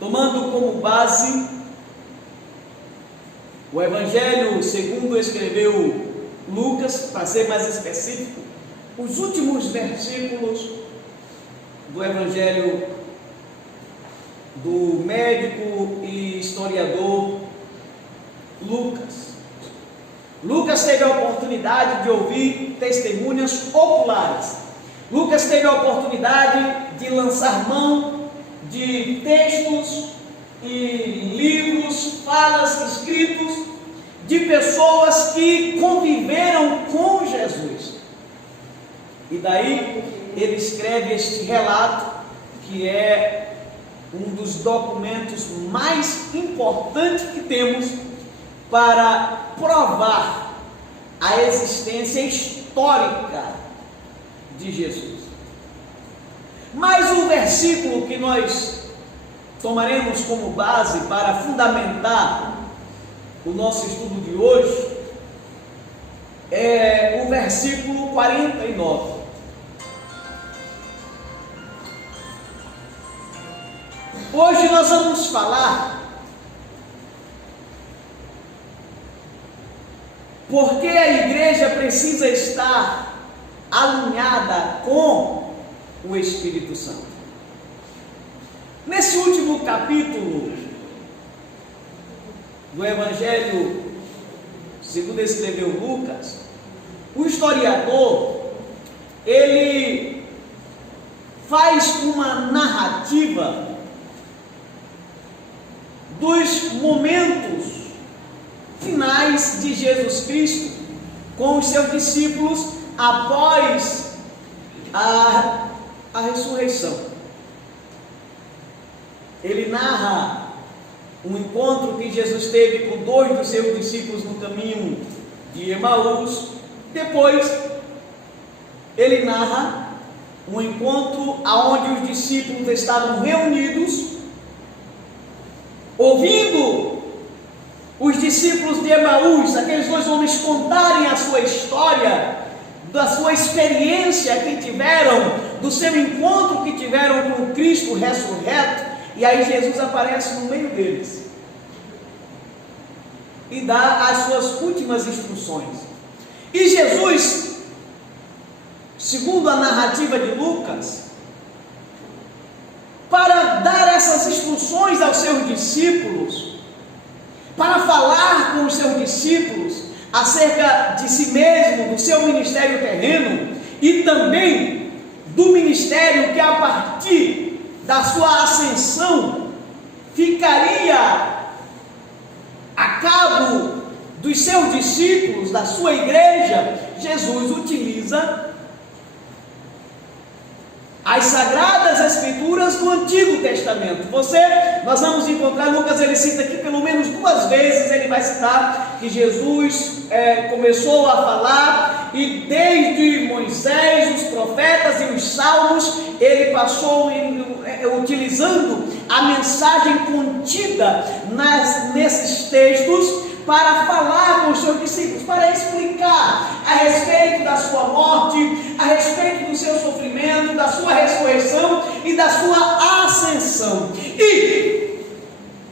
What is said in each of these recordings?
tomando como base o Evangelho segundo escreveu Lucas, para ser mais específico, os últimos versículos do Evangelho do médico e historiador Lucas. Lucas teve a oportunidade de ouvir testemunhas oculares. Lucas teve a oportunidade de lançar mão de textos e livros, falas, escritos de pessoas que conviveram com Jesus. E daí ele escreve este relato, que é um dos documentos mais importantes que temos para provar a existência histórica de Jesus. Mas o versículo que nós tomaremos como base para fundamentar o nosso estudo de hoje é o versículo 49. Hoje nós vamos falar porque a igreja precisa estar alinhada com o Espírito Santo. Nesse último capítulo do Evangelho segundo escreveu Lucas, o historiador ele faz uma narrativa dos momentos finais de Jesus Cristo com os seus discípulos após a ressurreição. Ele narra um encontro que Jesus teve com 2 dos seus discípulos no caminho de Emaús. Depois ele narra um encontro onde os discípulos estavam reunidos, ouvindo os discípulos de Emaús, aqueles 2 homens, contarem a sua história, da sua experiência que tiveram, do seu encontro que tiveram com Cristo ressurreto. E aí Jesus aparece no meio deles e dá as suas últimas instruções. E Jesus, segundo a narrativa de Lucas, para dar essas instruções aos seus discípulos, para falar com os seus discípulos acerca de si mesmo, do seu ministério terreno e também do ministério que a partir da sua ascensão ficaria a cabo dos seus discípulos, da sua igreja. Jesus utiliza as Sagradas Escrituras do Antigo Testamento. Nós vamos encontrar, Lucas ele cita aqui pelo menos 2 vezes, ele vai citar que Jesus começou a falar, e desde Moisés, os profetas e os salmos, ele passou utilizando a mensagem contida nesses textos para falar com os seus discípulos, para explicar a respeito da sua morte, a respeito do seu sofrimento, da sua ressurreição e da sua ascensão. E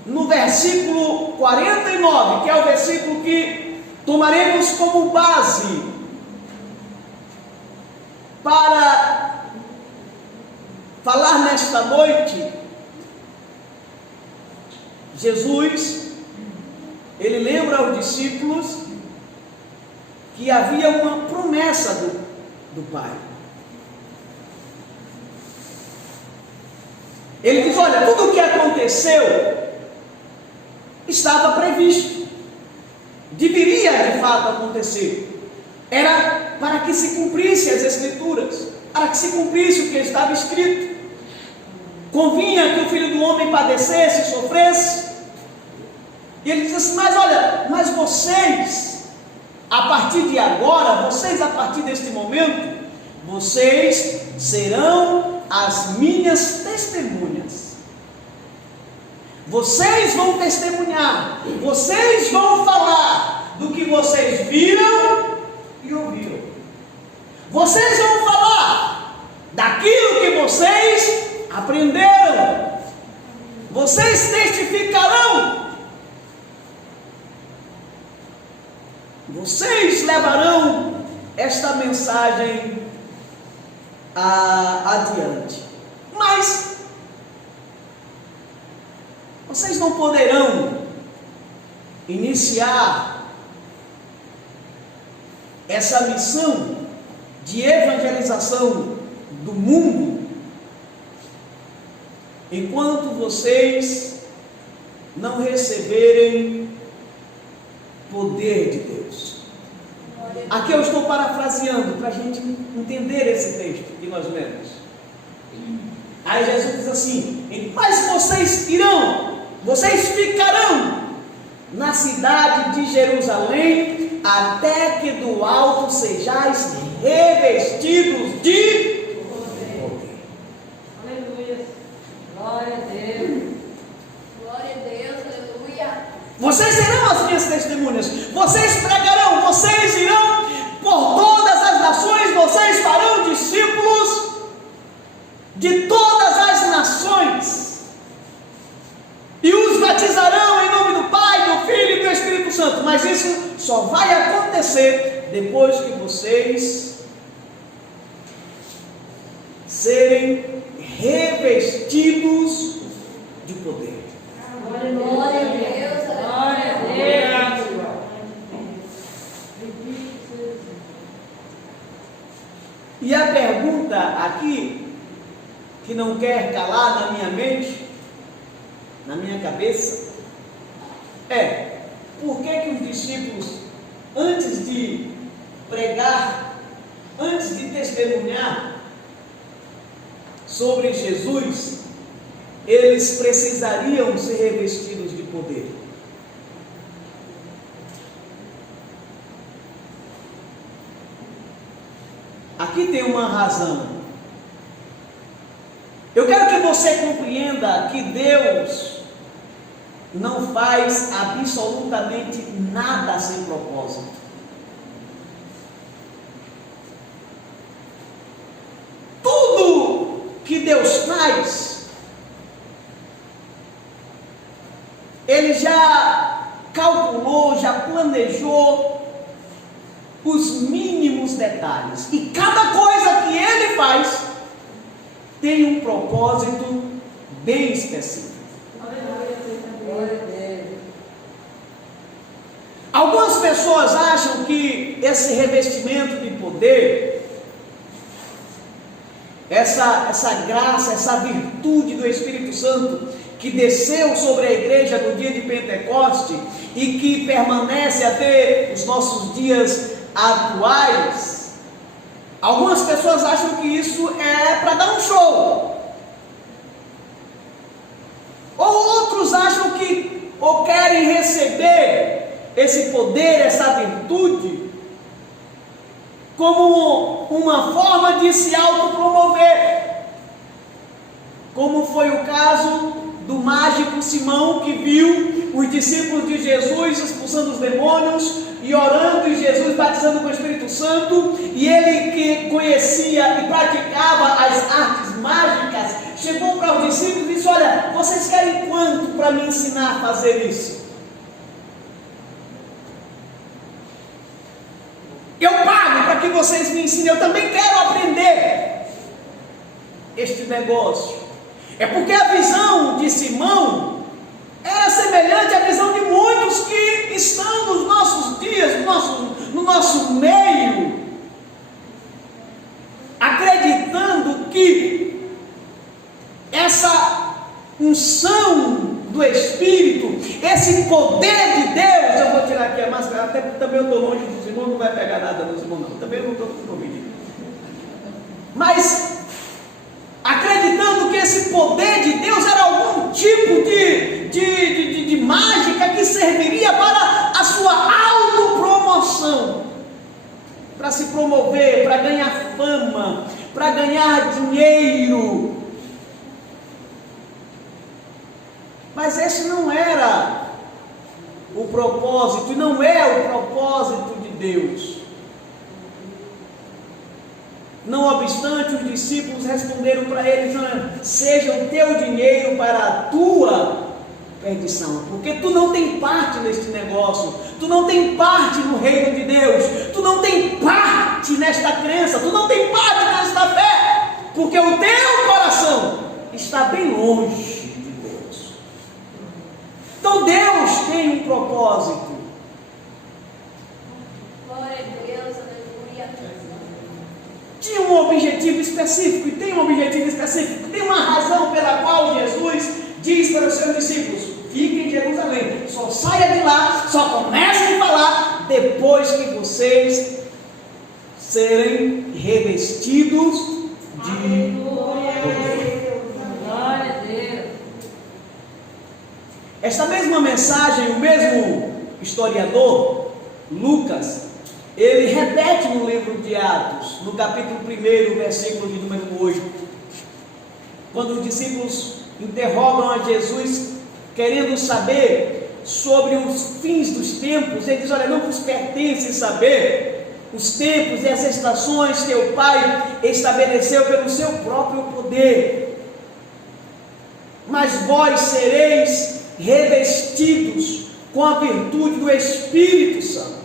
no versículo 49, que é o versículo que tomaremos como base para falar nesta noite, Jesus ele lembra aos discípulos que havia uma promessa do Pai. Ele diz: olha, tudo o que aconteceu estava previsto, deveria de fato acontecer, era para que se cumprisse as Escrituras, para que se cumprisse o que estava escrito. Convinha que o Filho do Homem padecesse, sofresse. E ele diz assim: mas olha, mas vocês, a partir de agora, vocês a partir deste momento, vocês serão as minhas testemunhas. Vocês vão testemunhar, vocês vão falar do que vocês viram e ouviram. Vocês vão falar daquilo que vocês aprenderam. vocês testificarão, vocês levarão esta mensagem adiante. Mas vocês não poderão iniciar essa missão de evangelização do mundo enquanto vocês não receberem poder de Deus. Aqui eu estou parafraseando para a gente entender esse texto que nós lemos. Aí Jesus diz assim: mas vocês ficarão na cidade de Jerusalém, até que do alto sejais revestidos de poder. Aleluia. Glória a Deus. Glória a Deus, aleluia. Vocês serão as minhas testemunhas, vocês pregarão, vocês irão por todas as nações, vocês farão discípulos de todas as nações, e os batizarão em nome do Pai, do Filho e do Espírito Santo. Mas isso só vai acontecer depois que vocês serem revestidos de poder. Glória a Deus. Glória a Deus. E a pergunta aqui, que não quer calar na minha mente, na minha cabeça, é: por que os discípulos, antes de pregar, antes de testemunhar sobre Jesus, eles precisariam ser revestidos de poder? Aqui tem uma razão. Eu quero que você compreenda que Deus não faz absolutamente nada sem propósito. Tudo que Deus faz, Ele já calculou, já planejou os mínimos detalhes. E cada coisa que Ele faz tem um propósito bem específico. Glória a Deus. Algumas pessoas acham que esse revestimento de poder, essa graça, essa virtude do Espírito Santo que desceu sobre a igreja no dia de Pentecoste e que permanece até os nossos dias atuais, algumas pessoas acham que isso é para dar um show, ou outros acham que, ou querem receber esse poder, essa virtude, como uma forma de se autopromover, como foi o caso do mágico Simão, que viu os discípulos de Jesus expulsando os demônios e orando, e Jesus batizando com o Espírito Santo, e ele, que conhecia e praticava as artes mágicas, chegou para os discípulos e disse: olha, vocês querem quanto para me ensinar a fazer isso? Eu pago para que vocês me ensinem, eu também quero aprender este negócio. É porque a visão de Simão era semelhante à visão de muitos que estão nos nossos dias, no nosso meio, acreditando que essa unção do Espírito, esse poder de Deus, eu vou tirar aqui a máscara, até porque também eu estou longe dos irmãos, não vai pegar nada nos irmãos não, também eu não estou com Covid, mas acreditando que esse poder de Deus era algum tipo de mágica que serviria para a sua autopromoção, para se promover, para ganhar fama, para ganhar dinheiro. Mas esse não era o propósito, e não é o propósito de Deus. Não obstante, os discípulos responderam para eles: seja o teu dinheiro para a tua perdição, porque tu não tem parte neste negócio, tu não tem parte no reino de Deus, tu não tem parte nesta crença, tu não tem parte nesta fé, porque o teu coração está bem longe de Deus. Então Deus tem um propósito. Glória a Deus, aleluia. Tinha um objetivo específico, e tem um objetivo específico, tem uma razão pela qual Jesus diz para os seus discípulos: fiquem em Jerusalém, só saia de lá, só comecem a falar depois que vocês serem revestidos de poder. Glória a Deus. Esta mesma mensagem, o mesmo historiador, Lucas, ele repete no livro de Atos, no capítulo 1, versículo de número 8, quando os discípulos interrogam a Jesus, querendo saber sobre os fins dos tempos. Ele diz: olha, não vos pertence saber os tempos e as estações que o Pai estabeleceu pelo seu próprio poder, mas vós sereis revestidos com a virtude do Espírito Santo.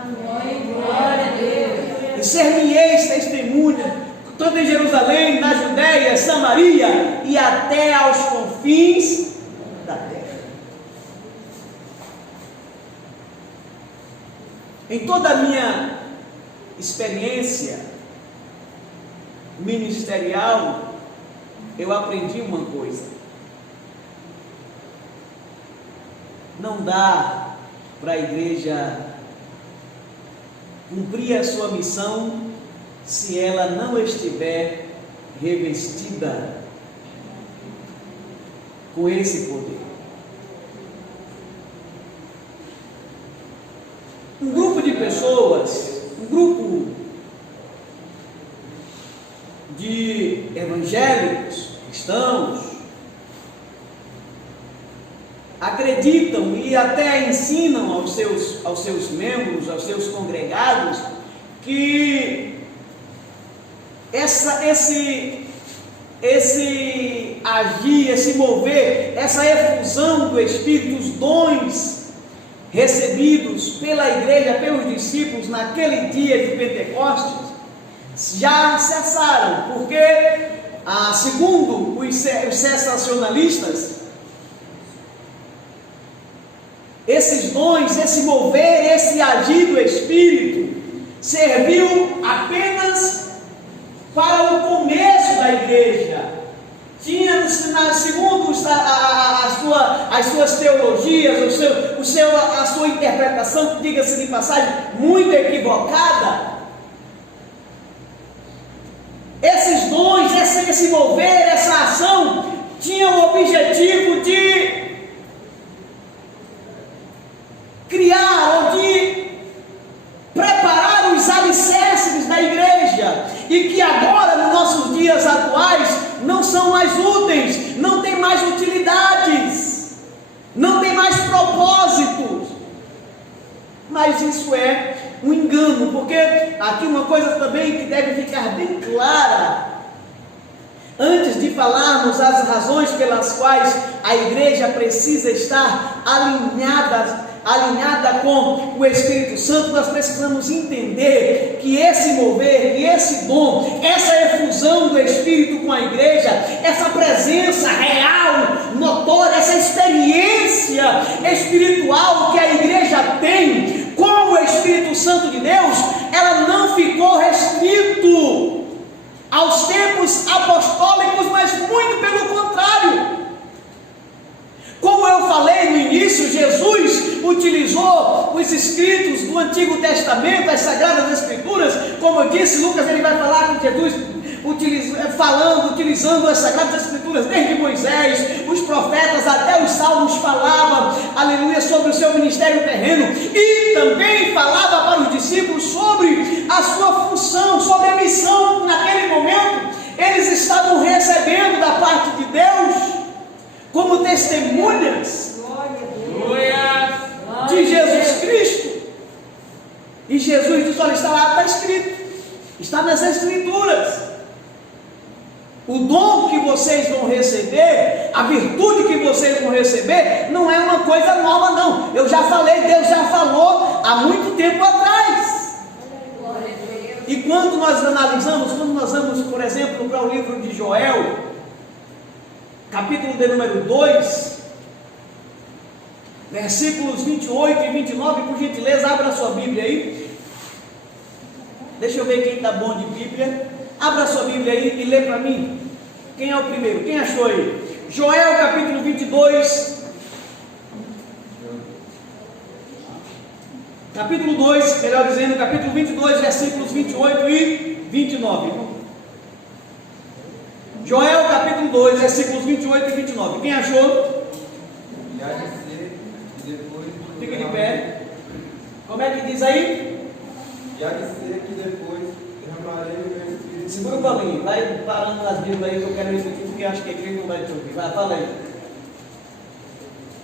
Amém. Glória a Deus. E ser-me-eis testemunha, tanto em Jerusalém, na Judéia, Samaria e até aos confins da terra. Em toda a minha experiência ministerial, eu aprendi uma coisa: não dá para a igreja cumprir a sua missão se ela não estiver revestida com esse poder. Um grupo de pessoas, um grupo de evangélicos, cristãos, acreditam e até ensinam aos seus membros, aos seus congregados, que esse agir, esse mover, essa efusão do Espírito, os dons recebidos pela igreja, pelos discípulos naquele dia de Pentecostes, já cessaram, porque segundo os sensacionalistas, esses dons, esse mover, esse agir do Espírito serviu apenas para o começo da igreja. Tinha, segundo as suas teologias, a sua interpretação, diga-se de passagem, muito equivocada. Esses dons, esse mover, essa ação, tinham o objetivo de criar ou de preparar os alicerces da igreja, e que agora, nos nossos dias atuais, não são mais úteis, não tem mais utilidades, não tem mais propósitos. Mas isso é um engano, porque aqui uma coisa também que deve ficar bem clara: antes de falarmos as razões pelas quais a igreja precisa estar alinhada com o Espírito Santo, nós precisamos entender que esse mover, que esse dom, essa efusão do Espírito com a igreja, essa presença real, notória, essa experiência espiritual que a igreja tem com o Espírito Santo de Deus, ela não ficou restrito aos tempos apostólicos, mas muito pelo contrário. Como eu falei no início, Jesus utilizou os escritos do Antigo Testamento, as Sagradas Escrituras. Como eu disse, Lucas ele vai falar que Jesus utilizando as Sagradas Escrituras, desde Moisés, os profetas até os salmos, falava, aleluia, sobre o seu ministério terreno, e também falava para os discípulos sobre a sua função, sobre a missão. Naquele momento eles estavam recebendo da parte de Deus como testemunhas de Jesus Cristo. E Jesus diz: olha, está lá, está escrito, Está nas Escrituras. O dom que vocês vão receber, a virtude que vocês vão receber, não é uma coisa nova, não. Eu já falei, Deus já falou há muito tempo atrás. E quando nós analisamos, quando nós vamos, por exemplo, para o livro de Joel, capítulo de número 2, versículos 28 e 29, por gentileza, abra a sua Bíblia aí. Deixa eu ver quem está bom de Bíblia. Abra a sua Bíblia aí e lê para mim. Quem é o primeiro? Quem achou aí? Joel capítulo 22. Capítulo 2, melhor dizendo, capítulo 22, versículos 28 e 29. Joel capítulo 2, versículos 28 e 29. Quem achou? Fica de pé. Como é que diz aí? E há de ser que depois derramarei o meu espírito. Segura o Paulinho, vai parando nas Bíblias aí que eu quero isso aqui, porque acho que a igreja não vai te ouvir. Vai, fala aí.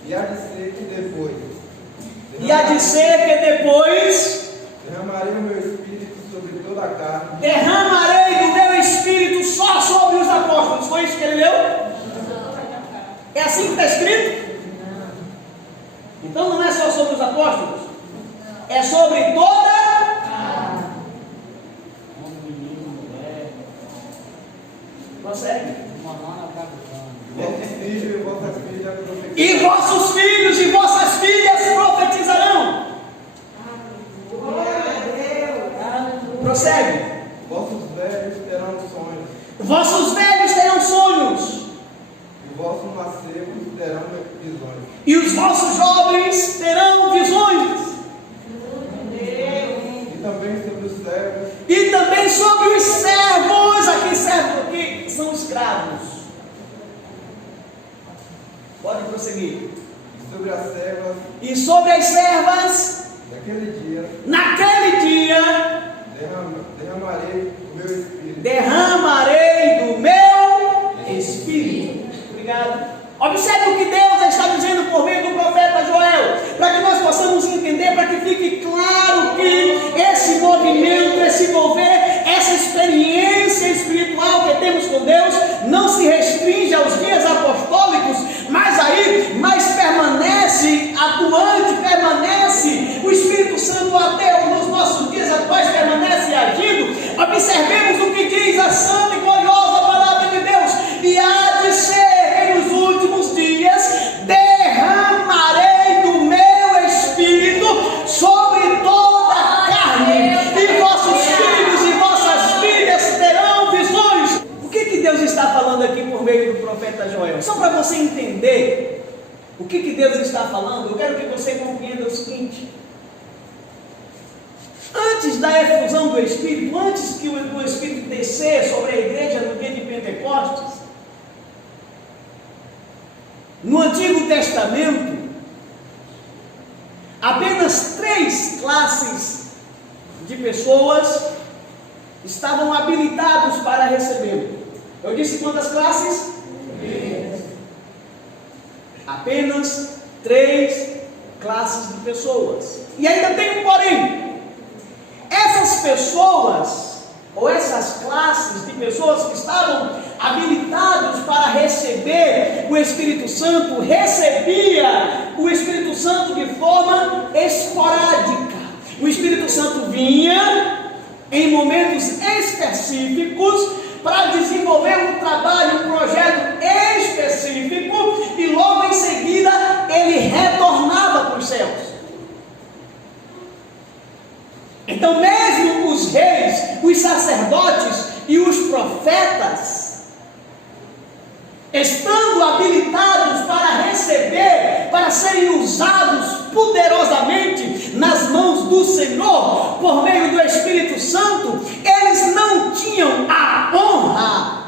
E há de ser que depois. E há de ser que depois Derramarei o meu espírito sobre toda a carne. derramarei do meu espírito só sobre os apóstolos. Foi isso que ele leu? É assim que está escrito? Então não é só sobre os apóstolos, é sobre toda. Consegue? Vossos filhos e vossas filhas profetizarão. E vossos filhos e vossas filhas profetizarão. Prossegue. Vossos velhos terão sonhos. Vossos velhos terão sonhos. E vossos mancebos terão visões. E os vossos jovens terão visões. E também sobre os servos. E também sobre os servos. Aqui servos aqui são escravos. Pode prosseguir. E sobre as servas. E sobre as servas, Naquele dia derramarei derramarei o meu espírito. derramarei do meu espírito. Obrigado. Observe o que Deus está dizendo por meio do profeta Joel, para que nós possamos entender, para que fique claro que esse movimento, esse mover, essa experiência espiritual que temos com Deus, não se restringe aos dias apostólicos, mas permanece atuante, permanece o Espírito Santo até nos nossos dias atuais, permanece agindo. Observemos o que diz a santa e gloriosa palavra de Deus: e há de ser que nos últimos dias derramarei do meu espírito sobre toda a carne, e vossos filhos e vossas filhas terão visões. O que Deus está falando aqui por meio do profeta Joel? Só para você entender o que Deus está falando, eu quero que você compreenda o seguinte: antes da efusão do Espírito, antes que o Espírito descer sobre a igreja no dia de Pentecostes, no Antigo Testamento, apenas 3 classes de pessoas estavam habilitados para recebê-lo. Eu disse quantas classes? 3. Apenas 3 classes de pessoas. E ainda tem um porém. Essas pessoas, ou essas classes de pessoas que estavam habilitados para receber o Espírito Santo, recebia o Espírito Santo de forma esporádica. O Espírito Santo vinha em momentos específicos para desenvolver um trabalho, um projeto específico, e logo em seguida ele retornava para os céus. Então mesmo os reis, os sacerdotes e os profetas, estando habilitados para receber, para serem usados poderosamente nas mãos do Senhor, por meio do Espírito Santo, eles não tinham a honra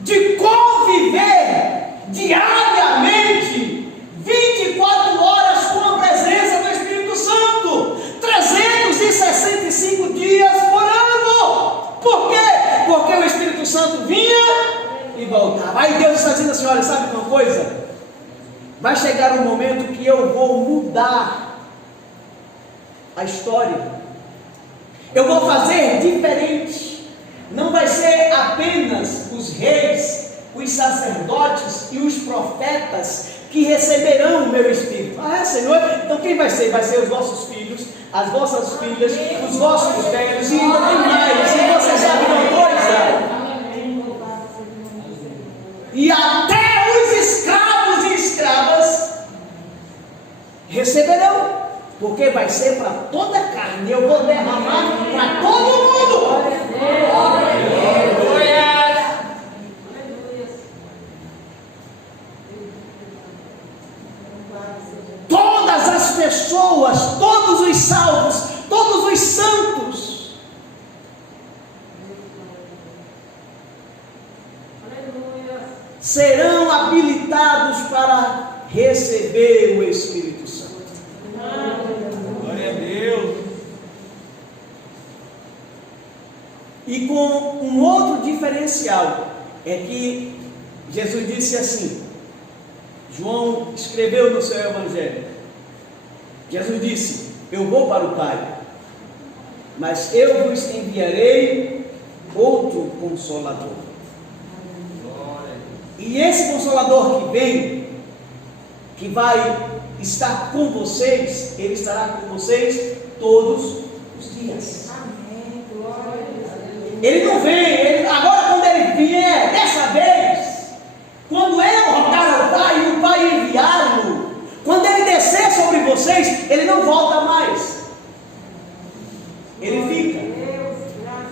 de conviver diariamente, 24 horas com a presença do Espírito Santo, 365 dias por ano. Por quê? Porque o Espírito Santo vinha e voltava. Aí Deus está dizendo assim: olha, sabe uma coisa? Vai chegar um momento que eu vou mudar a história. Eu vou fazer diferente. Não vai ser apenas os reis, os sacerdotes e os profetas que receberão o meu Espírito. Ah, é, Senhor? Então quem vai ser? Vai ser os vossos filhos, as vossas filhas, os vossos velhos e ainda tem mais. E você sabe uma coisa? E até os escravos e escravas receberão, porque vai ser para toda a carne. Eu vou derramar para todo mundo. Todas as pessoas, todos os salvos, todos os santos. Serão habilitados para receber o Espírito Santo. Glória a Deus. E com um outro diferencial, é que Jesus disse assim, João escreveu no seu Evangelho, Jesus disse, eu vou para o Pai, mas eu vos enviarei outro Consolador. E esse Consolador que vem, que vai estar com vocês, ele estará com vocês todos os dias. Amém. Glória a Deus. Ele não vem, agora quando ele vier, dessa vez, quando ele rogar ao Pai e o Pai enviá-lo, quando ele descer sobre vocês, ele não volta mais. Ele fica.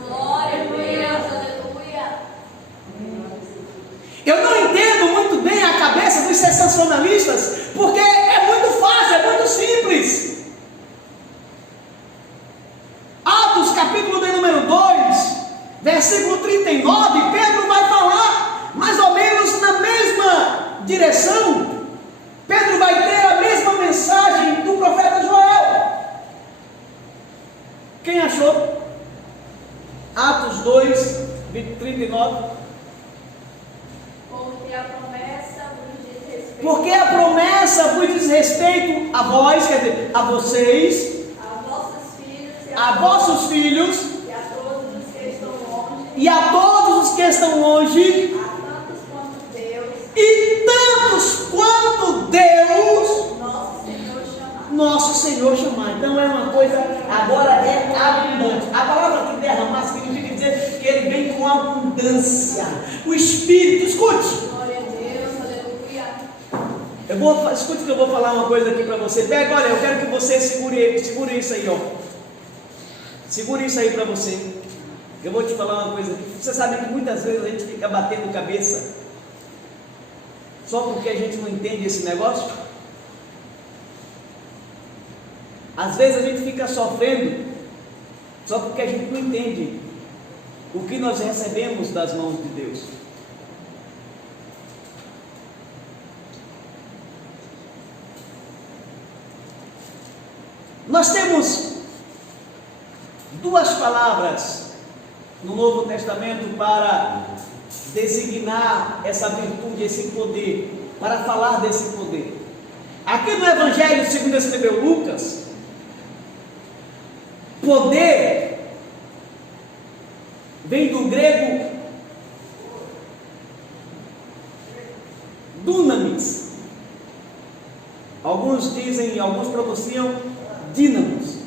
Glória a Deus, aleluia. Eu não entendo muito bem a cabeça dos sensacionalistas, porque é muito fácil, é muito simples. Atos capítulo de número 2, versículo 39, Pedro vai falar mais ou menos na mesma direção. Pedro vai ter a mesma mensagem do profeta Joel. Quem achou? Atos 2, 39. Porque a promessa vos diz respeito a vós, quer dizer, a vocês, a vossos filhos e a todos os que estão longe, e a todos os que estão longe, a tantos quanto Deus, e tantos quanto Deus, nosso Senhor chamar. Então é uma coisa, agora é abundante. A palavra que derramar significa dizer que ele vem com abundância. O Espírito, escute. Glória a Deus, aleluia. Escute que eu vou falar uma coisa aqui para você. Pega, olha, eu quero que você segure isso aí, ó. Segure isso aí para você. Eu vou te falar uma coisa. Você sabe que muitas vezes a gente fica batendo cabeça só porque a gente não entende esse negócio? Às vezes a gente fica sofrendo só porque a gente não entende o que nós recebemos das mãos de Deus. Nós temos duas palavras no Novo Testamento para designar essa virtude, esse poder, para falar desse poder. Aqui no Evangelho, segundo escreveu Lucas, poder vem do grego dunamis. Alguns dizem, alguns pronunciam dínamos.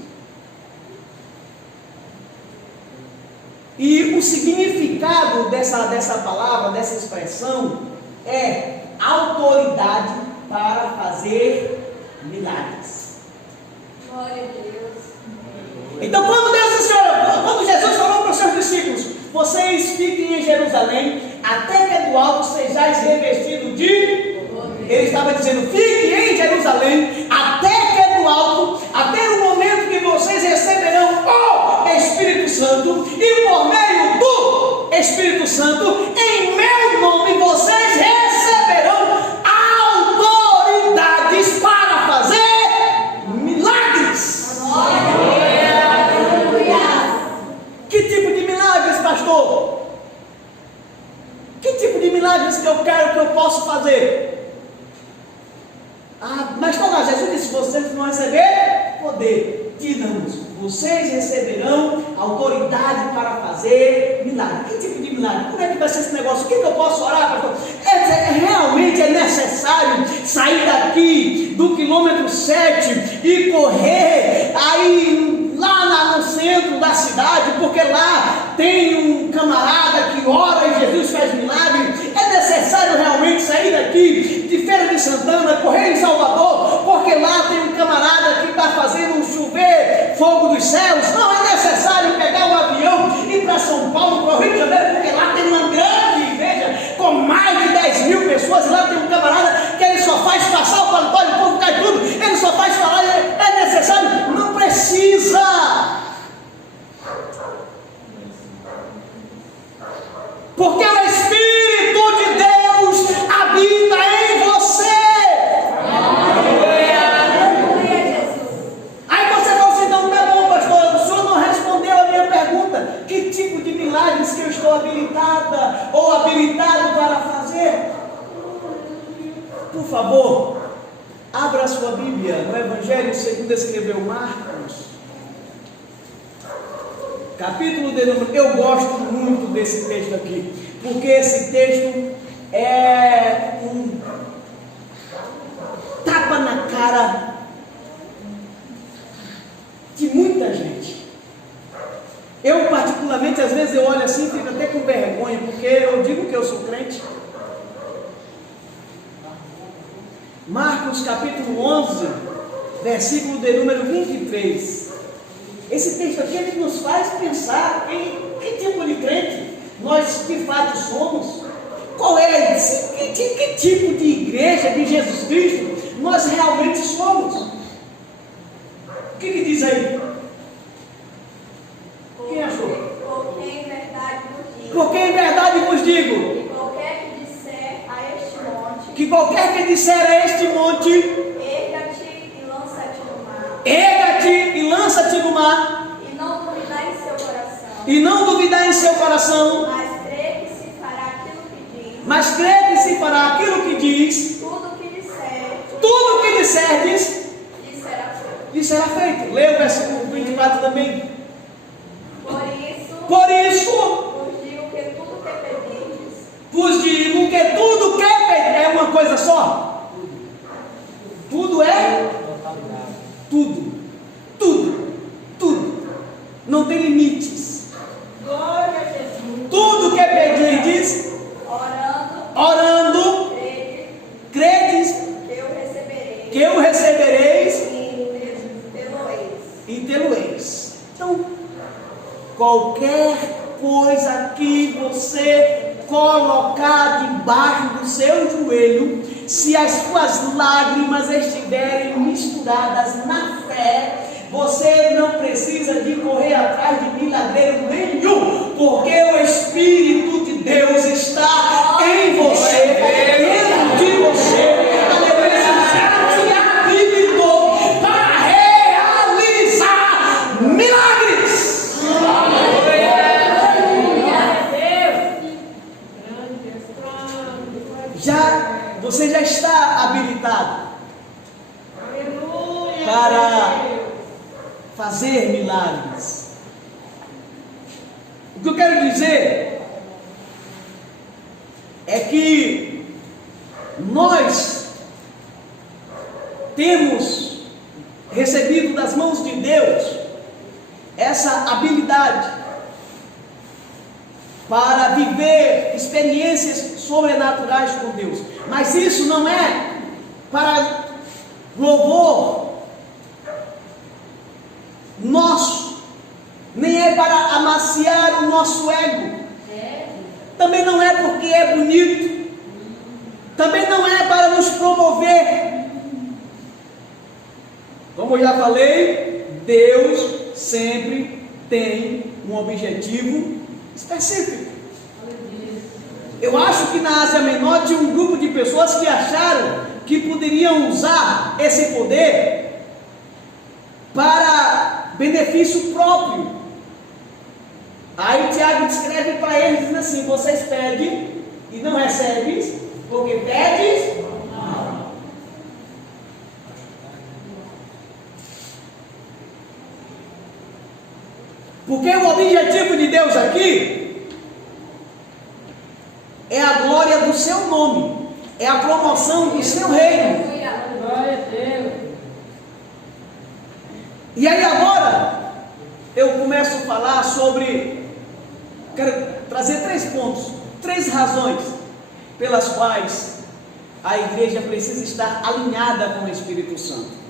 E o significado dessa palavra, dessa expressão, é autoridade para fazer milagres. Glória a Deus. Então, quando Jesus falou para os seus discípulos, vocês fiquem em Jerusalém, até que do alto sejais revestidos de... Ele estava dizendo, fiquem em Jerusalém, até que do alto, até o momento que vocês receberão o Espírito Santo, e por meio do Espírito Santo, em meu nome, vocês receberão autoridades para fazer milagres. Que tipo de milagres, pastor? Que tipo de milagres que eu posso fazer? Ah, mas está lá, Jesus disse, vocês vão receber poder. Dínamos, vocês receberão autoridade para fazer milagre. Que tipo de milagre? Como é que vai ser esse negócio? O que eu posso orar, pastor? Realmente é necessário sair daqui do quilômetro 7 e correr aí lá no centro da cidade, porque lá tem um camarada que ora e Jesus faz milagre. É necessário realmente sair daqui de Feira de Santana, correr em Salvador, porque lá tem um camarada que está fazendo chover fogo dos céus. Não é necessário pegar um avião e ir para São Paulo, para o Rio de Janeiro, porque lá tem uma grande igreja com mais de 10 mil pessoas, e lá tem um camarada que ele só faz passar o paletó, o povo cai tudo, ele só faz falar. É necessário? Não precisa, porque o Espírito de Deus habita em você. Aí você fala assim: não, tá bom, pastor, o senhor não respondeu a minha pergunta. Que tipo de milagres que eu estou habilitada ou habilitado para fazer? Por favor, abra a sua Bíblia no Evangelho segundo escreveu Marcos, capítulo de número. Eu gosto muito desse texto aqui, porque esse texto é um tapa na cara de muita gente. Eu particularmente, às vezes eu olho assim e fico até com vergonha, porque eu digo que eu sou crente. Marcos capítulo 11, versículo de número 23. Esse texto aqui ele nos faz pensar em que tipo de crente nós de fato somos. Qual é que tipo de igreja de Jesus Cristo nós realmente somos. O que diz aí? Quem achou? Porque em verdade vos digo. Porque em verdade vos digo. Que qualquer que disser a este monte, erga-te e lança-te no mar. Erga-te e lança-te no mar. E não duvidar em seu coração. E não duvidar em seu coração. Mas crê que se fará aquilo que diz. Mas crê que se fará aquilo que diz. Tudo que disserdes, lhe será feito. Leia o versículo 24 também. Por isso, vos digo que tudo que pedir, é uma coisa só? Tudo é? Tudo. Não tem limites. Glória a Jesus. Tudo que pedirdes, orando, credes que eu recebereis e tê-lo-eis. Então, qualquer coisa que você colocar debaixo do seu joelho, se as suas lágrimas estiverem misturadas na fé, você não precisa de correr atrás de milagreiro nenhum, porque o Espírito de Deus está em você, dentro de você. Já te habilitou para realizar milagres. Você já está habilitado para fazer milagres. O que eu quero dizer é que nós temos recebido das mãos de Deus essa habilidade para viver experiências sobrenaturais com Deus. Mas isso não é para louvor nosso, nem é para amaciar o nosso ego, também não é porque é bonito, também não é para nos promover. Como eu já falei, Deus sempre tem um objetivo específico. Eu acho que na Ásia Menor tinha um grupo de pessoas que acharam que poderiam usar esse poder para benefício próprio. Aí Tiago descreve para eles, dizendo assim: vocês pedem e não recebem, porque pedem mal. Porque o objetivo de Deus aqui é a glória do seu nome, é a promoção do seu reino. Glória a Deus. E aí agora eu começo a falar sobre, quero trazer 3 pontos, 3 razões pelas quais a igreja precisa estar alinhada com o Espírito Santo.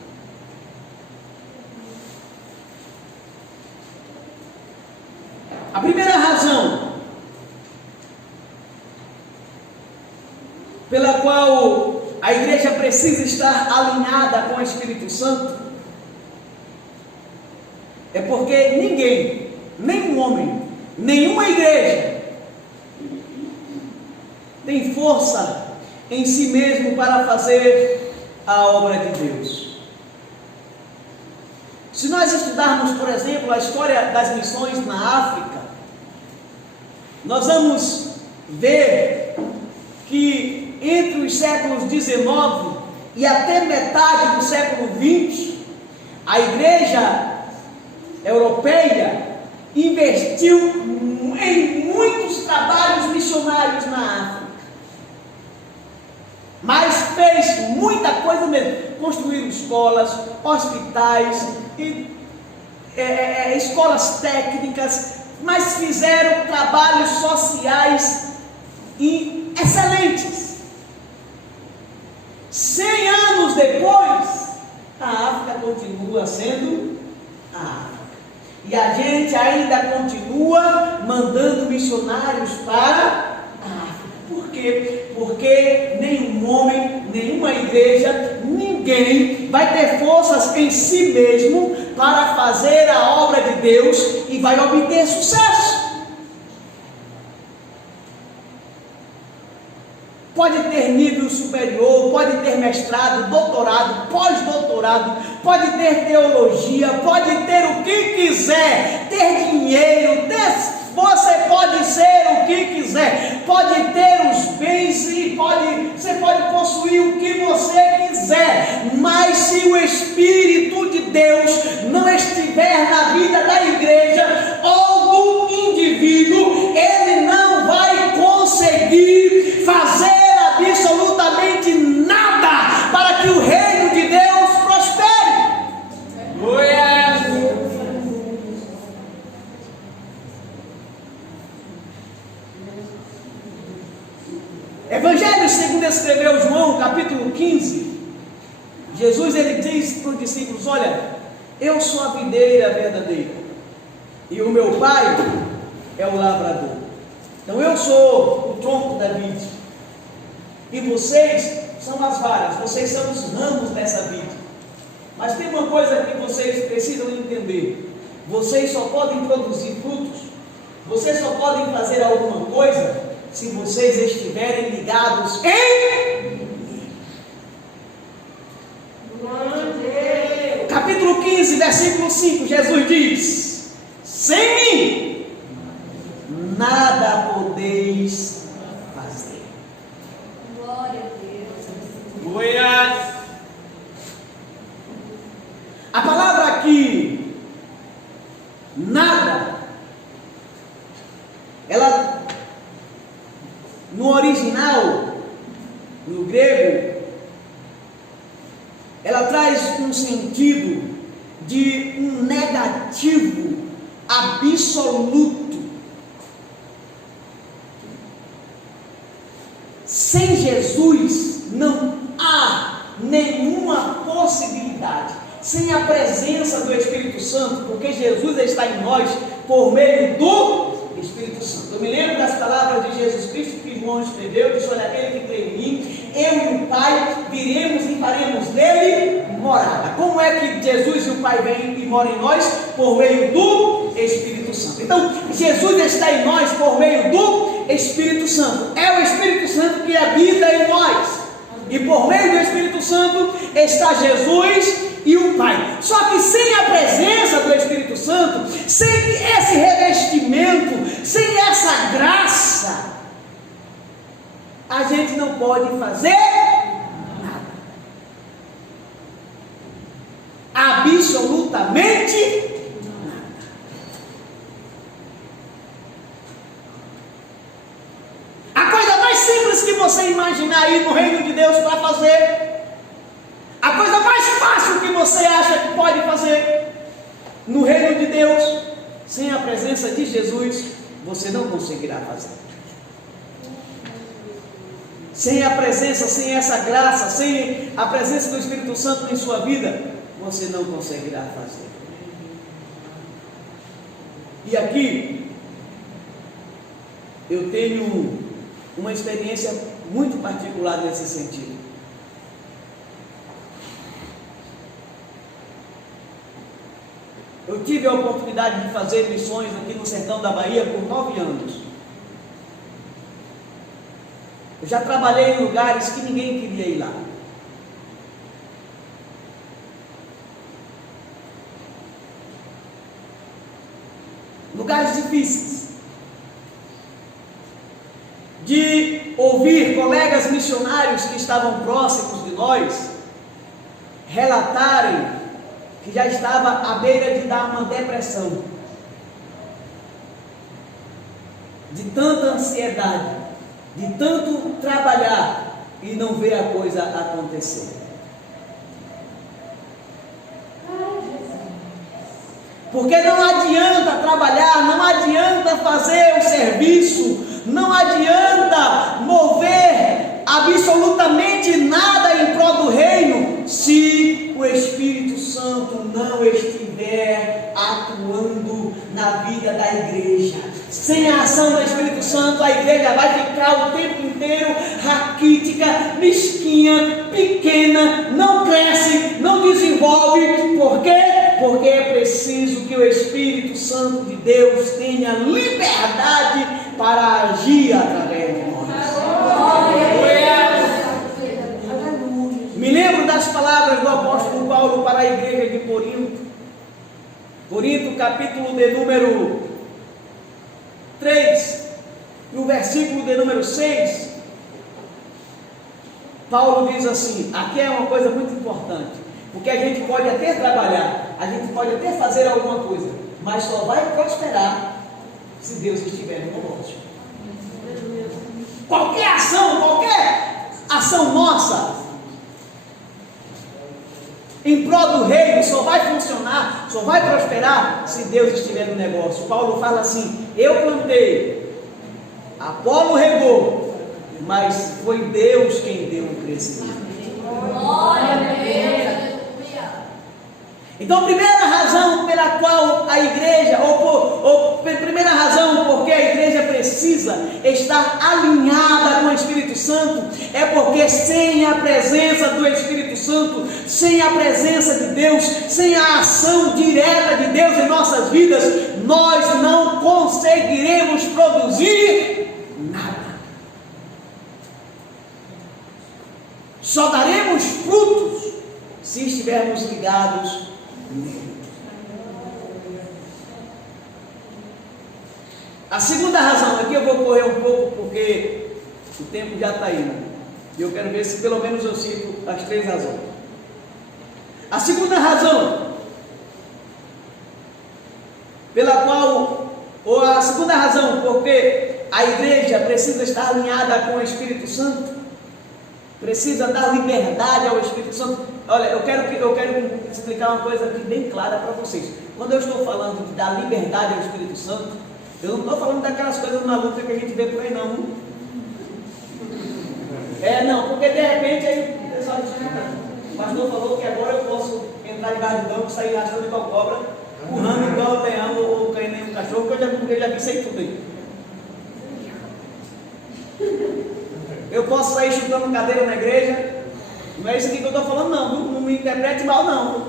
A primeira razão pela qual a igreja precisa estar alinhada com o Espírito Santo é porque ninguém, nenhum homem, nenhuma igreja tem força em si mesmo para fazer a obra de Deus. Se nós estudarmos, por exemplo, a história das missões na África, nós vamos ver que entre os séculos 19 e até metade do século 20, a igreja europeia investiu em muitos trabalhos missionários na África, mas fez muita coisa mesmo, construíram escolas, hospitais, escolas técnicas, mas fizeram trabalhos sociais excelentes. 100 anos depois, a África continua sendo a África. E a gente ainda continua mandando missionários para a África. Por quê? Porque nenhum homem, nenhuma igreja, ninguém vai ter forças em si mesmo para fazer a obra de Deus e vai obter sucesso. Pode ter nível superior, pode ter mestrado, doutorado, pós-doutorado, pode ter teologia, pode ter o que quiser, ter dinheiro, você pode ser o que quiser, pode ter os bens e você pode possuir o que você quiser, mas se o Espírito de Deus não estiver na vida da igreja ou do indivíduo, ele não vai conseguir fazer absolutamente nada para que o reino de Deus prospere. Evangelho segundo escreveu João, capítulo 15, Jesus ele diz para os discípulos: olha, eu sou a videira verdadeira e o meu pai é o lavrador. Então eu sou o tronco da vide e vocês são as varas, vocês são os ramos dessa vide. Mas tem uma coisa que vocês precisam entender: vocês só podem produzir frutos, vocês só podem fazer alguma coisa se vocês estiverem ligados em capítulo 15, versículo 5, Jesus diz: sem mim nada podeis fazer. Glória a Deus. Glória. A palavra aqui, nada, ela no original, no grego, ela traz um sentido de um negativo absoluto. Sem Jesus não há nenhuma possibilidade. Sem a presença do Espírito Santo, porque Jesus está em nós por meio do Espírito Santo. Eu me lembro das palavras de Jesus Cristo que João escreveu, disse: olha, aquele que crê em mim, eu e o Pai viremos e faremos nele morada. Como é que Jesus e o Pai vêm e moram em nós? Por meio do Espírito Santo. Então, Jesus está em nós por meio do Espírito Santo. É o Espírito Santo que habita em nós. E por meio do Espírito Santo está Jesus e o Pai. Só que sem a presença do Espírito Santo, sem esse revestimento, sem essa graça, a gente não pode fazer nada. Absolutamente nada. você imaginar aí no reino de Deus para fazer, a coisa mais fácil que você acha que pode fazer no reino de Deus, sem a presença de Jesus, você não conseguirá fazer. Sem a presença, sem essa graça, sem a presença do Espírito Santo em sua vida, você não conseguirá fazer. E aqui, eu tenho uma experiência muito particular nesse sentido. Eu tive a oportunidade de fazer missões aqui no sertão da Bahia por 9 anos. Eu já trabalhei em lugares que ninguém queria ir lá. Lugares difíceis. De ouvir colegas missionários que estavam próximos de nós relatarem que já estava à beira de dar uma depressão, de tanta ansiedade, de tanto trabalhar e não ver a coisa acontecer. Porque não adianta trabalhar, não adianta fazer o serviço, não adianta mover absolutamente nada em prol do reino, se o Espírito Santo não estiver atuando na vida da igreja. Sem a ação do Espírito Santo, a igreja vai ficar o tempo inteiro raquítica, mesquinha, pequena, não cresce, não desenvolve. Por quê? Porque é preciso que o Espírito Santo de Deus tenha liberdade para agir através de nós. Me lembro das palavras do apóstolo Paulo para a igreja de Corinto. Corinto, capítulo de número 3, no versículo de número 6, Paulo diz assim, aqui é uma coisa muito importante, porque a gente pode até trabalhar, a gente pode até fazer alguma coisa, mas só vai prosperar se Deus estiver no negócio. Qualquer ação nossa em prol do reino só vai funcionar, só vai prosperar se Deus estiver no negócio. Paulo fala assim: eu plantei, Apolo regou, mas foi Deus quem deu o crescimento. Glória a Deus, aleluia. Então, primeira razão pela qual a igreja, primeira razão porque a igreja precisa estar alinhada com o Espírito Santo, é porque sem a presença do Espírito Santo, sem a presença de Deus, sem a ação direta de Deus em nossas vidas, nós não conseguiremos produzir nada. Só daremos frutos se estivermos ligados nele. A segunda razão, aqui eu vou correr um pouco porque o tempo já está indo, e eu quero ver se pelo menos eu cito as 3 razões. A segunda razão pela qual, ou a segunda razão porque a igreja precisa estar alinhada com o Espírito Santo, precisa dar liberdade ao Espírito Santo. Olha, eu quero explicar uma coisa aqui bem clara para vocês. Quando eu estou falando de dar liberdade ao Espírito Santo, eu não estou falando daquelas coisas malucas que a gente vê por aí, não. Não, porque de repente aí o pessoal diz: o pastor falou que agora eu posso entrar debaixo do banco, sair arrastando igual cobra, currando igual leão ou caindo nem um cachorro, que eu já vi isso aí tudo aí. Eu posso sair chutando cadeira na igreja. Não é isso aqui que eu estou falando, não me interprete mal, não.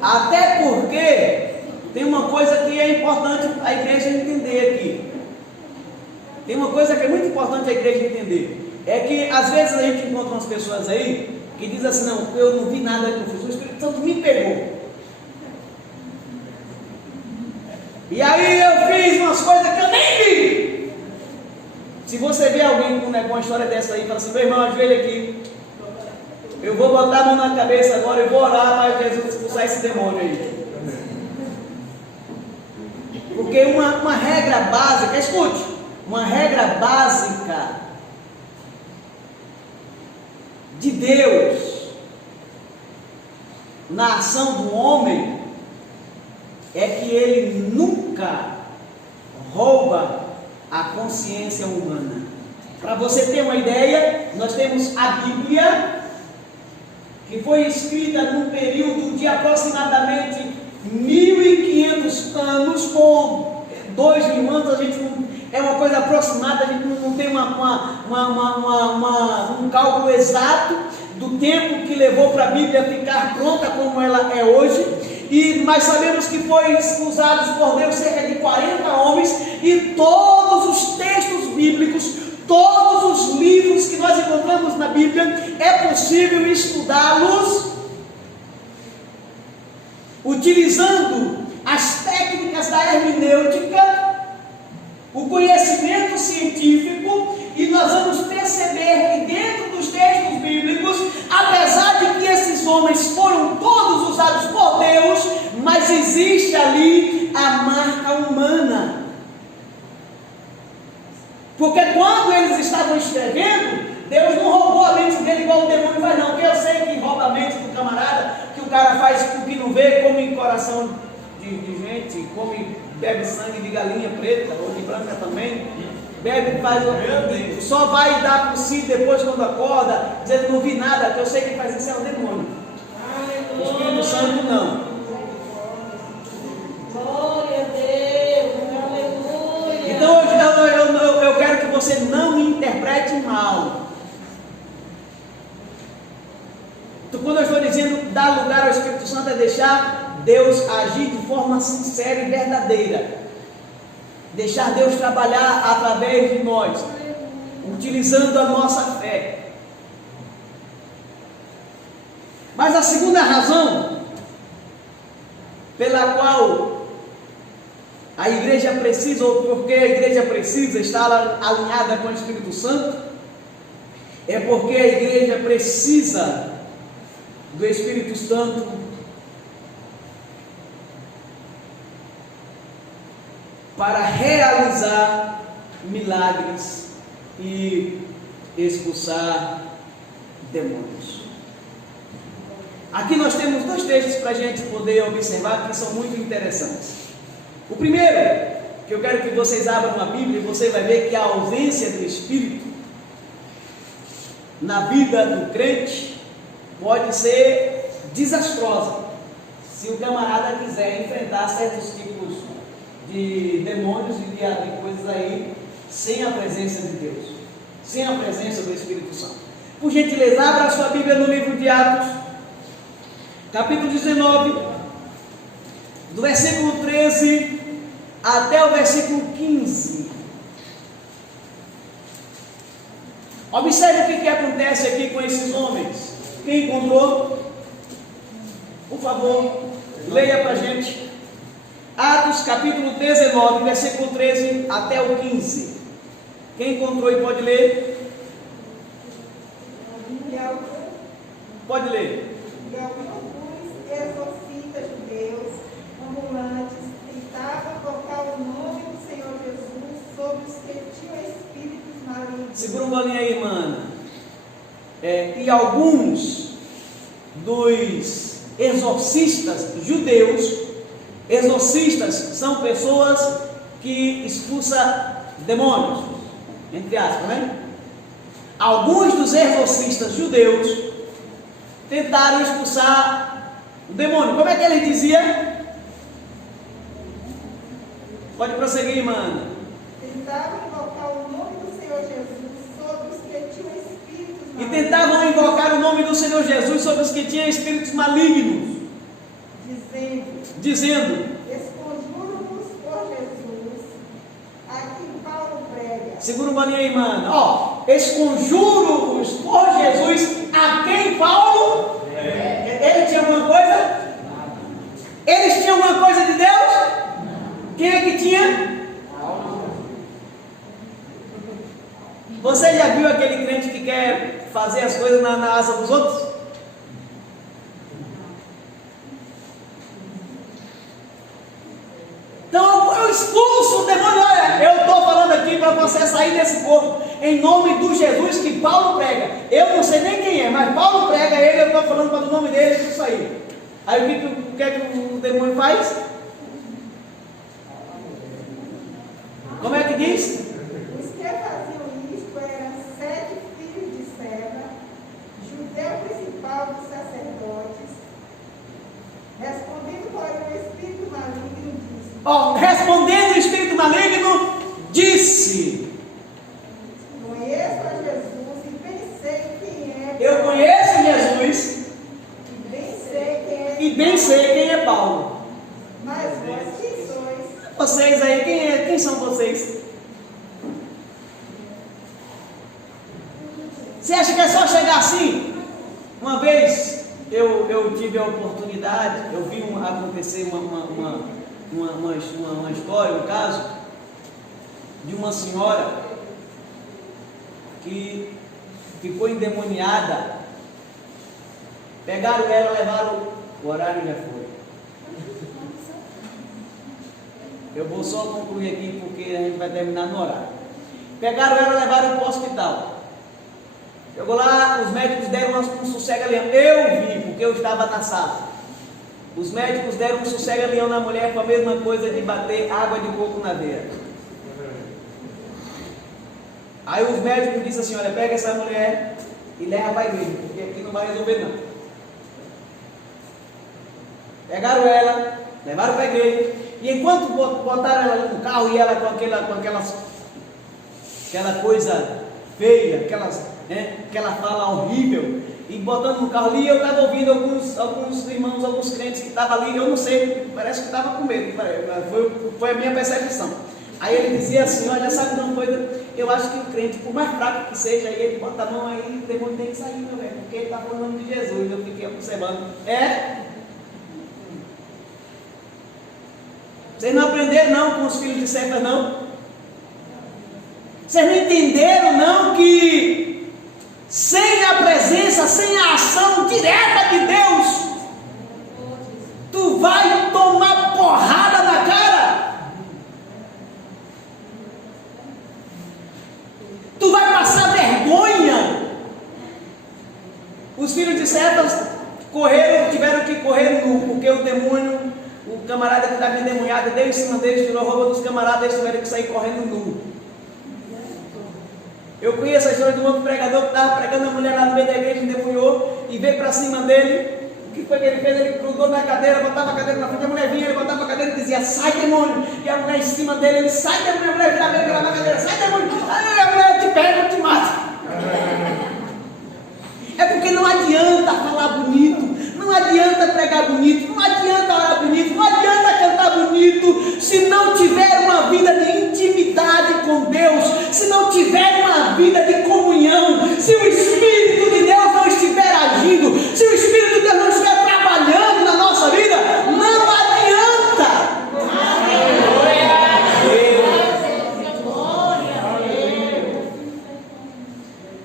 Até porque tem uma coisa que é importante a igreja entender aqui. Tem uma coisa que é muito importante a igreja entender. É que às vezes a gente encontra umas pessoas aí que dizem assim: não, eu não vi nada que eu fiz, o Espírito Santo me pegou. E aí eu fiz umas coisas que eu nem vi. Se você vê alguém com uma história dessa aí, fala assim: meu irmão, ajoelha aqui, eu vou botar a mão na cabeça agora, eu vou orar para Jesus expulsar esse demônio aí. Porque uma regra básica, escute, uma regra básica de Deus na ação do homem é que ele nunca rouba a consciência humana. Para você ter uma ideia, nós temos a Bíblia, que foi escrita num período de aproximadamente 1500 anos, com 2000 anos. A gente não, é uma coisa aproximada, a gente não tem um cálculo exato do tempo que levou para a Bíblia ficar pronta como ela é hoje. Mas sabemos que foi usados por Deus cerca de 40 homens, e todos os textos bíblicos, todos os livros que nós encontramos na Bíblia, é possível estudá-los utilizando as técnicas da hermenêutica, o conhecimento científico, e nós vamos perceber que dentro dos textos bíblicos, apesar de que esses homens foram todos usados por Deus, mas existe ali a marca humana. Porque quando eles estavam escrevendo, Deus não roubou a mente dele igual o demônio faz, não. Porque eu sei que rouba a mente do camarada, que o cara faz o que não vê, come coração de gente, bebe sangue de galinha preta, ou de branca também, bebe, só vai dar por si depois quando acorda, dizendo não vi nada, que eu sei que faz isso é o demônio. O Espírito Santo não. Glória a Deus, aleluia. Então eu quero que você não me interprete mal. Então, quando eu estou dizendo dar lugar ao Espírito Santo, é deixar Deus agir de forma sincera e verdadeira. Deixar Deus trabalhar através de nós, utilizando a nossa fé. Mas a segunda razão pela qual a igreja precisa, ou porque a igreja precisa estar alinhada com o Espírito Santo, é porque a igreja precisa do Espírito Santo para realizar milagres e expulsar demônios. Aqui nós temos dois textos para a gente poder observar que são muito interessantes. O primeiro, que eu quero que vocês abram a Bíblia, e você vai ver que a ausência do Espírito na vida do crente pode ser desastrosa, se o camarada quiser enfrentar certos tipos de demônios e de coisas aí, sem a presença de Deus, sem a presença do Espírito Santo. Por gentileza, abra a sua Bíblia no livro de Atos, capítulo 19, do versículo 13 até o versículo 15. Observe o que acontece aqui com esses homens. Quem encontrou? Por favor, leia para a gente. Atos capítulo 19, versículo 13 até o 15. Quem encontrou e pode ler? Pode ler. E alguns exorcistas judeus ambulantes tentavam colocar o nome do Senhor Jesus sobre os que tinham espíritos malignos. Segura um bolinho aí, mana. E alguns dos exorcistas judeus, exorcistas são pessoas que expulsam demônios, entre aspas, né? Alguns dos exorcistas judeus tentaram expulsar o demônio. Como é que ele dizia? Pode prosseguir, mano. Tentavam invocar o nome do Senhor Jesus sobre os que tinham espíritos E malignos. tentavam invocar o nome do Senhor Jesus sobre os que tinham espíritos malignos, dizendo: Esconjuro-vos por Jesus, a quem Paulo prega. segura o bolinho aí, mano. Esconjuro-vos por Jesus, a quem Paulo? Ele tinha alguma coisa? Eles tinham alguma coisa de Deus? Quem é que tinha? Você já viu aquele crente que quer fazer as coisas na asa dos outros? Então eu expulso o demônio. Olha, eu estou falando aqui para você sair desse corpo, em nome do Jesus que Paulo prega. Eu não sei nem quem é, mas Paulo prega ele, eu estou falando para o nome dele para sair. Aí o que é que o demônio faz? Como é que diz? Os que faziam isto eram 7 filhos de Seva, judeu principal dos sacerdotes. Respondendo, porém, o espírito maligno disse: Respondendo o espírito maligno, disse: Conheço a Jesus e bem sei quem é. Eu conheço Jesus E bem sei quem é. e bem sei quem é Paulo. Mas vós quem sois? Vocês aí, quem são vocês? Você acha que é só chegar assim? Uma vez eu tive a oportunidade, eu vi acontecer uma história, um caso de uma senhora que ficou endemoniada. Pegaram ela, levaram, o horário já foi. Eu vou só concluir aqui porque a gente vai terminar no horário. Pegaram ela, levaram para o hospital. Chegou lá, os médicos deram um sossega-leão. Eu vi, porque eu estava na sala. Os médicos deram um sossega-leão na mulher com a mesma coisa de bater água de coco na veia. Aí os médicos disseram assim: olha, pega essa mulher e leva para a igreja, porque aqui não vai resolver não. Pegaram ela, levaram para a igreja, e enquanto botaram ela no carro e ela com aquela coisa feia, aquela fala horrível, e botando no carro ali, eu estava ouvindo alguns irmãos, alguns crentes que estavam ali, eu não sei, parece que estava com medo, foi a minha percepção. Aí ele dizia assim: olha, sabe de uma coisa, eu acho que o crente, por mais fraco que seja, aí ele bota a mão aí, o demônio tem que sair, meu velho, porque ele está falando o nome de Jesus. Eu fiquei observando. Vocês não aprenderam não com os filhos de Cefas não? Vocês não entenderam não que sem a presença, sem a ação direta de Deus, tu vai tomar porrada na cara? Tu vai passar vergonha? Os filhos de Cefas tiveram que correr nu, porque o demônio, o camarada que estava endemoniado, deu em cima deles, tirou a roupa dos camaradas, eles tiveram que sair correndo nu. Eu conheço a história de um outro pregador que estava pregando a mulher lá no meio da igreja, endemoniou e veio para cima dele. O que foi que ele fez? Ele grudou na cadeira, botava a cadeira na frente, a mulher vinha, ele botava a cadeira e dizia: sai, demônio! E a mulher em cima dele, ele: sai, demônio! A mulher virava na cadeira: sai, demônio! Aí a mulher: te pega, eu te mato. É porque não adianta falar bonito, não adianta pregar bonito, não adianta orar bonito, não adianta cantar bonito, se não tiver uma vida de intimidade com Deus, se não tiver uma vida de comunhão, se o Espírito de Deus não estiver agindo, se o Espírito de Deus não estiver trabalhando na nossa vida, não adianta.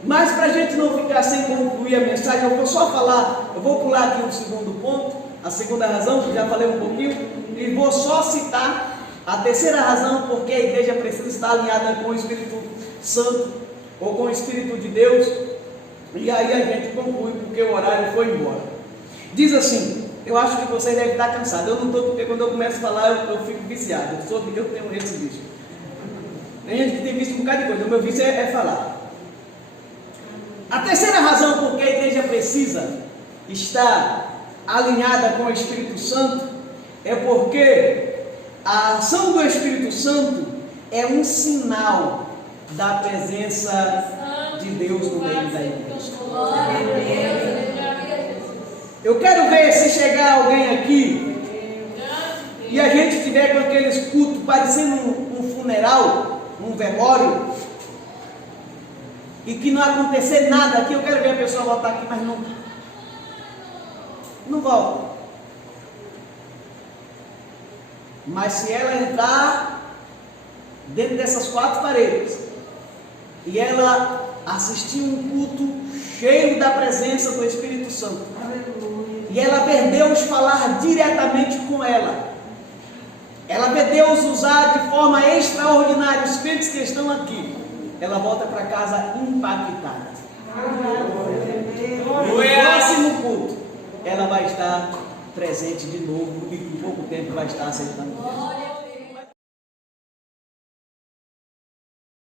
Mas para a gente não ficar sem concluir a mensagem, eu vou só falar, eu vou pular aqui o segundo ponto, a segunda razão, que já falei um pouquinho, e vou só citar a terceira razão porque a igreja precisa estar alinhada com o Espírito Santo, ou com o Espírito de Deus, e aí a gente conclui porque o horário foi embora. Diz assim, eu acho que vocês devem estar cansados, eu não estou, porque quando eu começo a falar eu fico viciado, eu tenho esse vício. Tem gente que tem vício um bocado de coisa, o meu vício é falar. A terceira razão porque a igreja precisa estar alinhada com o Espírito Santo é porque a ação do Espírito Santo é um sinal da presença de Deus no meio da igreja. Eu quero ver se chegar alguém aqui e a gente tiver com aqueles cultos parecendo um funeral, um velório, e que não acontecer nada aqui. Eu quero ver a pessoa voltar aqui, mas não volta. Mas se ela entrar dentro dessas 4 paredes e ela assistir um culto cheio da presença do Espírito Santo, aleluia, e ela ver Deus falar diretamente com ela ver Deus usar de forma extraordinária os crentes que estão aqui, ela volta para casa impactada. No Glória. próximo culto, ela vai estar presente de novo e por pouco tempo vai estar aceitando. Glória